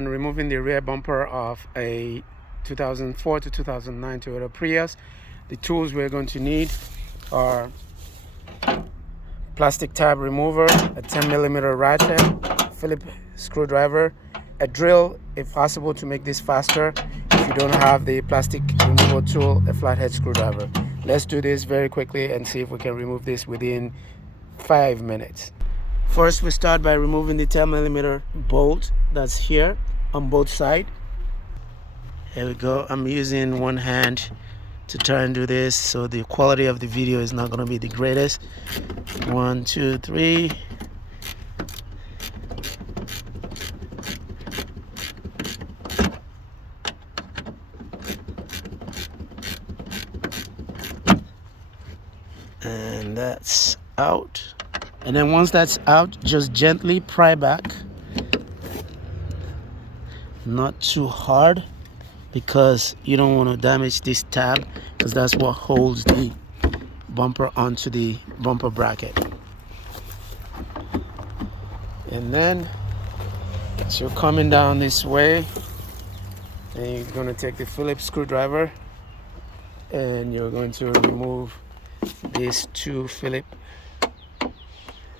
on removing the rear bumper of a 2004 to 2009 Toyota Prius. The tools we're going to need are plastic tab remover, a 10mm ratchet, Phillips screwdriver, a drill if possible to make this faster. If you don't have the plastic removal tool, a flathead screwdriver. Let's do this very quickly and see if we can remove this within 5 minutes. First, we start by removing the 10mm bolt that's here on both sides. Here we go. I'm using one hand to try and do this, so the quality of the video is not going to be the greatest. 1, 2, 3. And that's out. And then once that's out, just gently pry back, not too hard, because you don't want to damage this tab, because that's what holds the bumper onto the bumper bracket. And then as you're coming down this way, and you're going to take the Phillips screwdriver and you're going to remove these two Phillips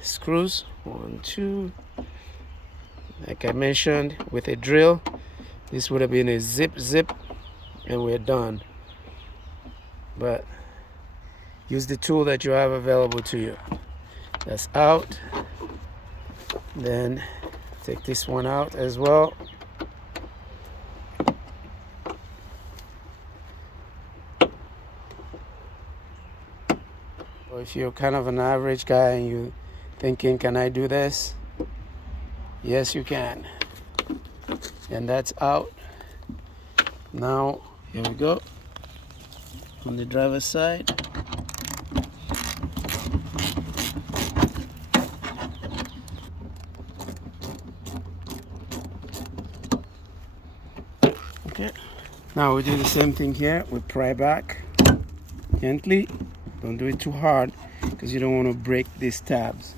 screws. 1, 2. Like I mentioned, with a drill, this would have been a zip, and we're done. But use the tool that you have available to you. That's out. Then take this one out as well. Or if you're kind of an average guy and you're thinking, can I do this? Yes, you can. And that's out. Now, here we go. On the driver's side. Okay. Now we do the same thing here. We pry back gently. Don't do it too hard, because you don't want to break these tabs.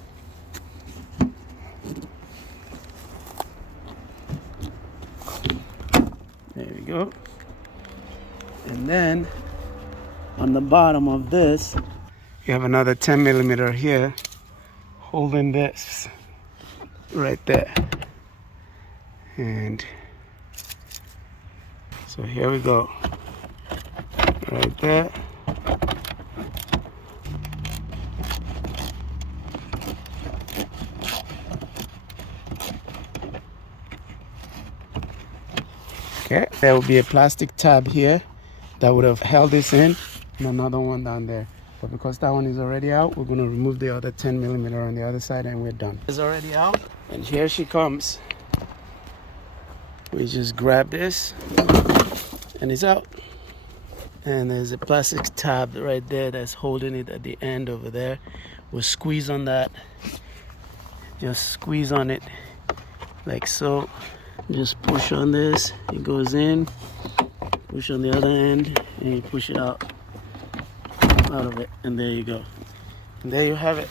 There we go. And then on the bottom of this, you have another 10mm here holding this right there. And so here we go. Right there. Okay, there will be a plastic tab here that would have held this in, and another one down there. But because that one is already out, we're going to remove the other 10mm on the other side, and we're done. It's already out, and here she comes. We just grab this, and it's out. And there's a plastic tab right there that's holding it at the end over there. We'll squeeze on that. Just squeeze on it like so. Just push on this, it goes in, push on the other end, and you push it out of it, and there you go. And there you have it.